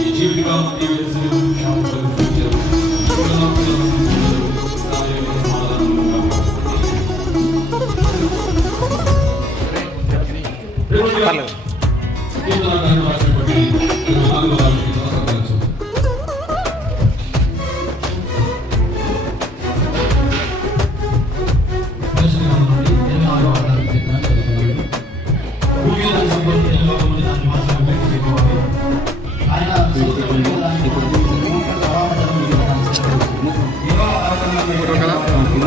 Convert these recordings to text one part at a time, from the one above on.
ഈ ജീവിതകാലം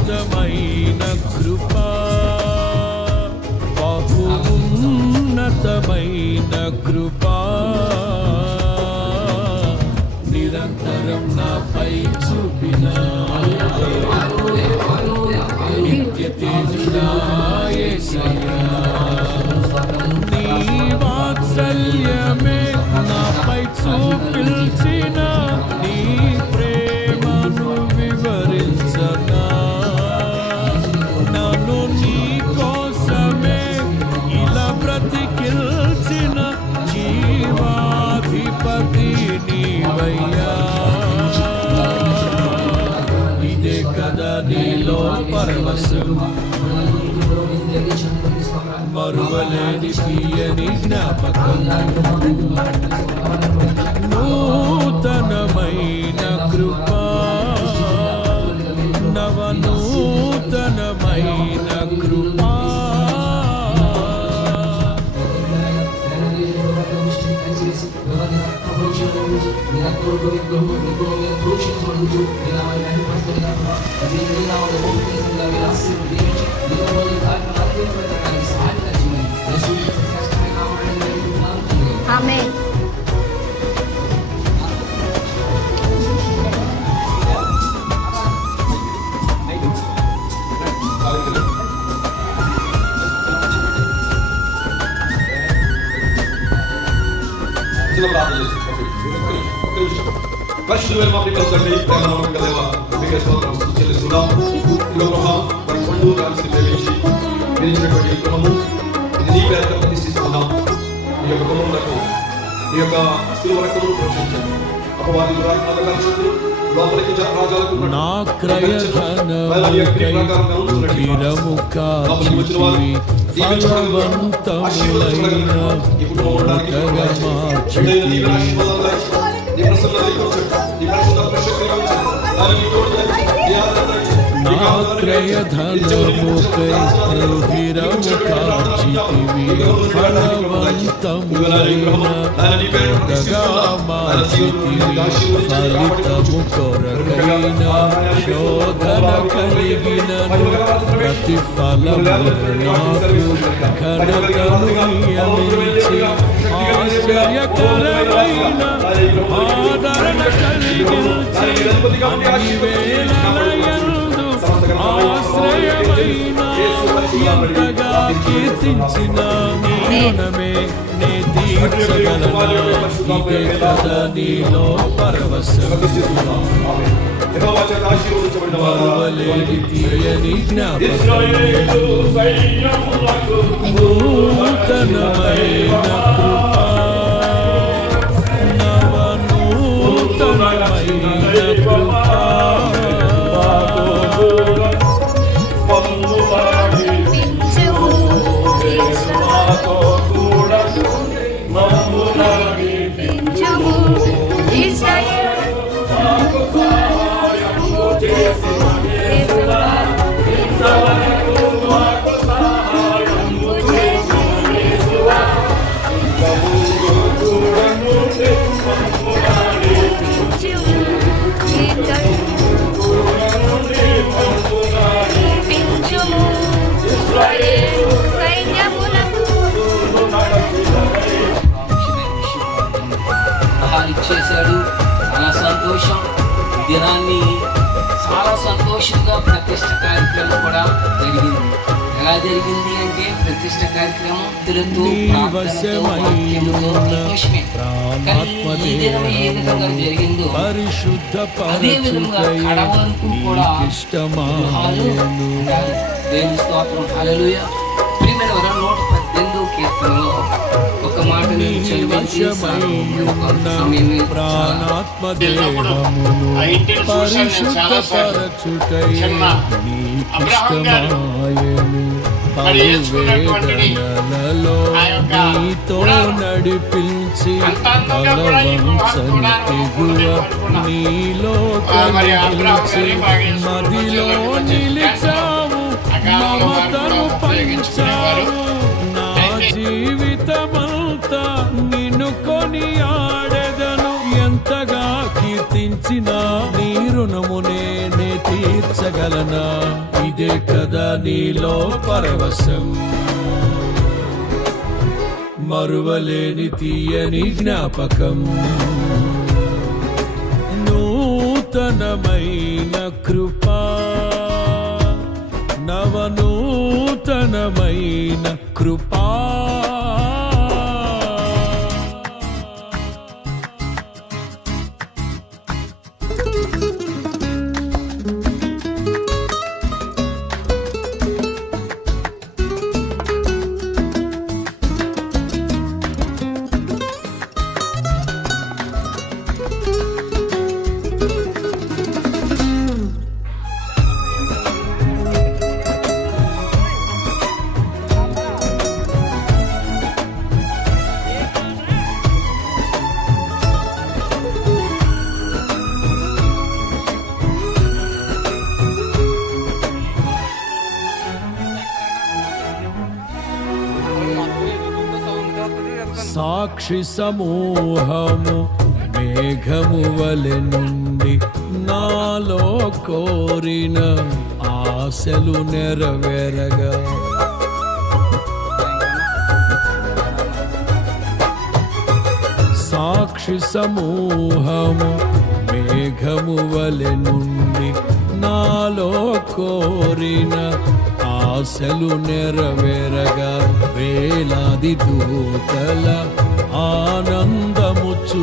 ఉన్నతమైన కృప. బహున్నతమైన కృప. నిరంతరం నాపై చూపిన. కదా నీలో మరువలేని తీయని జ్ఞాపకం నూతనమైన కృప. నవనూతనమైన కృపా. Thank you. పరిశుద్ధమైన మా ప్రియమైన తండ్రి, ప్రేమ నమ్మకం గల దేవా, మీకే స్తోత్రం చెల్లిస్తున్నాం. ఇదిగో ప్రభా, మరి పండుగ కలిసి ప్రేమించి, మీరు ఇచ్చినటువంటి ఈ క్రమము, ఇది నీ పేరిట ప్రతిష్ఠిస్తున్నాం. ఈ యొక్క క్రమములకు, ఈ యొక్క శిలువ రక్తమును పోషించండి. అపవాది దురాత్మల కలుషులు, లోపలికి జ- రాజాలకు ఉన్నట్టు. నా క్రయధనముకై లోపలికి వచ్చిన వారు ఫలవంతములైన ఈ కుటుంబం ಈ ಪ್ರಸನ್ನದಲ್ಲಿ ಕೂರ್ಚೋಣ ಈ ಪ್ರಸನ್ನ ಪ್ರಶಕ್ತಿಗೆ ಕೂರ್ಚೋಣ ನಾನು ಈ ತೋಟದಲ್ಲಿ फलितमुखरकैन शोधनकलिगिननु प्रतिफलमुरनाभु घनकमुयमिचि తోడు తండ్రి, నీ ఆదరణ కలిగించి అన్ని వేళలయందు ఆశ్రయమైన ఎంతగా కీర్తించిన నీ రుణమే నే తీర్చగలనా. ఇదే కదా నీలో పరవశం. జ్ఞాపకం. నూతనమైన కృప దినాన్ని చాలా సంతోషంగా ప్రతిష్ట కార్యక్రమం కూడా జరిగింది. ఎలా జరిగింది అంటే ప్రతిష్ట కార్యక్రమం తెలుగు జరిగిందో అదే విధంగా కీర్తనలో ఒక మాట నేను చదివించి దేహమును పరిశుద్ధపరచుటయే. నీకిష్టమాయను నీతో నడిపించి అంత తెగువ నీలో కలిగించి మదిలో నిలిచావు మమతను పంచావు. జీవితమంతా నిన్ను కొని ఆడెదను ఎంతగా కీర్తించినా నీ రుణము నేనే తీర్చగలనా? ఇదే కదా నీలో పరవశం. మరువలేని తీయని జ్ఞాపకం. నూతనమైన కృపా. నూతనమైన కృపా. పక్షి సమూహము మేఘము వలె నుండి నాలో కోరిన ఆశలు నెరవేరగా. సాక్షి సమూహము మేఘము వలె నుండి నాలో కోరిన ఆశలు నెరవేరగా. వేలాది దూతల ఆనందము చూ